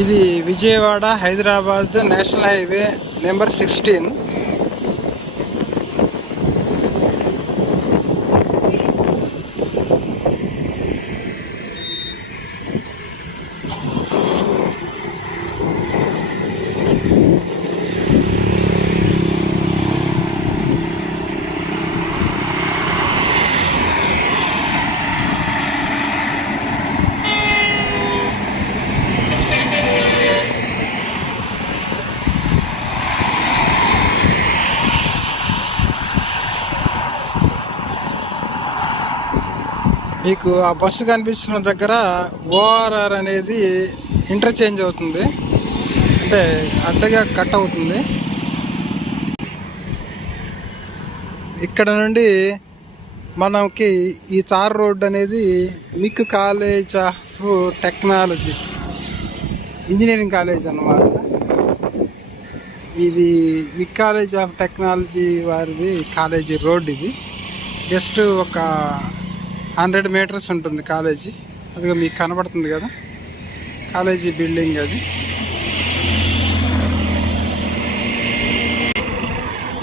ఇది Vijayawada Hyderabad national highway number 16. మీకు ఆ బస్సు కనిపిస్తున్న దగ్గర ఓఆర్ఆర్ అనేది ఇంటర్చేంజ్ అవుతుంది, అంటే అడ్డగా కట్ అవుతుంది. ఇక్కడ నుండి మనకి ఈ తార్ రోడ్ అనేది మిక్ college of technology engineering college అన్నమాట. ఇది మిక్ కాలేజ్ ఆఫ్ టెక్నాలజీ వారిది కాలేజీ రోడ్. ఇది జస్ట్ ఒక 100 మీటర్స్ ఉంటుంది కాలేజీ. అదిగా మీకు కనబడుతుంది కదా కాలేజీ బిల్డింగ్. అది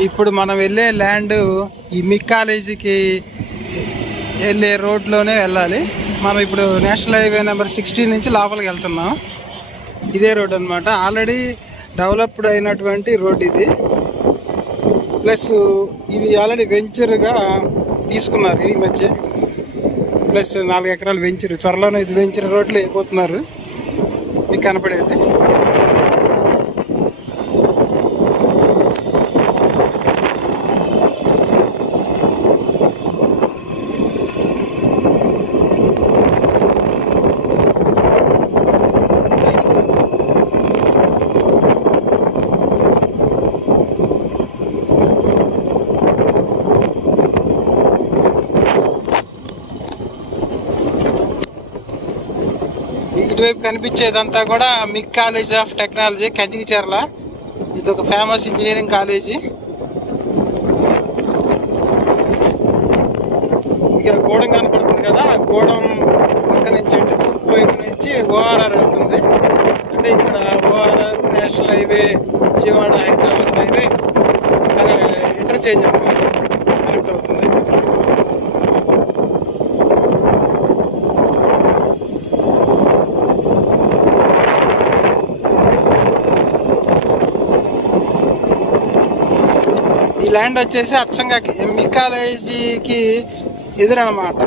ఇప్పుడు మనం వెళ్ళే ల్యాండ్ ఈ మిక్ కాలేజీకి వెళ్ళే రోడ్లోనే వెళ్ళాలి. మనం ఇప్పుడు నేషనల్ హైవే నెంబర్ 16 నుంచి లోపలికి వెళ్తున్నాం. ఇదే రోడ్ అనమాట. ఆల్రెడీ డెవలప్డ్ అయినటువంటి రోడ్ ఇది. ప్లస్ ఇది ఆల్రెడీ వెంచర్గా తీసుకున్నారు ఈ మధ్య. ప్లస్ 4 ఎకరాలు వెంచర్, త్వరలోనే ఇది వెంచర్ రోడ్లు అయిపోతున్నారు మీకు కనపడేది. ఇటువైపు కనిపించేదంతా కూడా మిక్ కాలేజ్ ఆఫ్ టెక్నాలజీ కజిగిచెర్ల. ఇది ఒక ఫేమస్ ఇంజనీరింగ్ కాలేజీ. ఇక గోడం కనపడుతుంది కదా, ఆ గోడం పక్క నుంచి అంటే తూర్పు వైపు నుంచి ఓఆర్ఆర్ వెళ్తుంది. అంటే ఇక్కడ ORR national highway Vijayawada Hyderabad highway interchange connect అవుతుంది. ఈ ల్యాండ్ వచ్చేసి అచ్చంగా మిక్ కాలేజీకి ఎదురనమాట.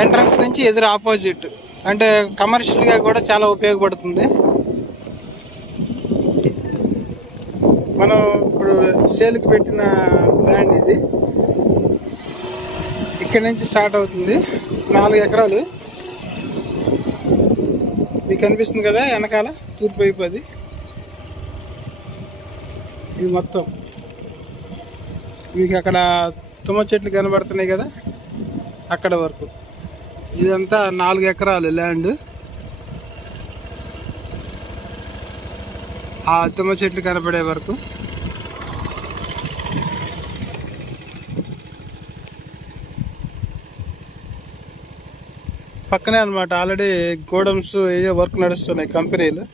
ఎంట్రన్స్ నుంచి ఎదురు ఆపోజిట్. అంటే కమర్షియల్గా కూడా చాలా ఉపయోగపడుతుంది. మనం ఇప్పుడు సేల్కి పెట్టిన ల్యాండ్ ఇది. ఇక్కడి నుంచి స్టార్ట్ అవుతుంది. 4 ఎకరాలు మీకు కనిపిస్తుంది కదా వెనకాల తూర్పు వైపు. అది ఇది మొత్తం మీకు అక్కడ తుమ్మ చెట్లు కనబడుతున్నాయి కదా అక్కడ వరకు. ఇదంతా 4 ఎకరాలు ల్యాండ్. ఆ తుమ్మ చెట్లు కనపడే వరకు. పక్కనే అనమాట ఆల్రెడీ గోడమ్స్ ఏదో వర్క్ నడుస్తున్నాయి కంపెనీలు.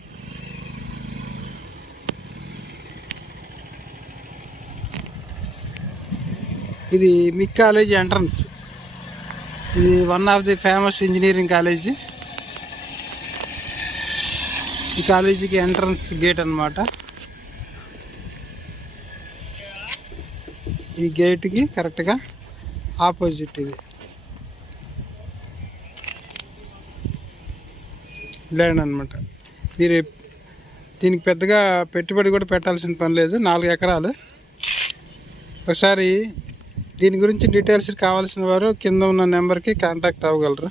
ఇది మిక్ కాలేజీ ఎంట్రన్స్. ఇది one of the famous engineering college. ఈ కాలేజీకి ఎంట్రన్స్ గేట్ అన్నమాట. ఈ గేట్కి కరెక్ట్గా ఆపోజిట్ ఇది ల్యాండ్ అనమాట. మీరు దీనికి పెద్దగా పెట్టుబడి కూడా పెట్టాల్సిన పని లేదు. 4 ఎకరాలు. ఒకసారి దీని గురించి డీటెయిల్స్ కావాల్సిన వారు కింద ఉన్న నెంబర్కి కాంటాక్ట్ అవ్వగలరు.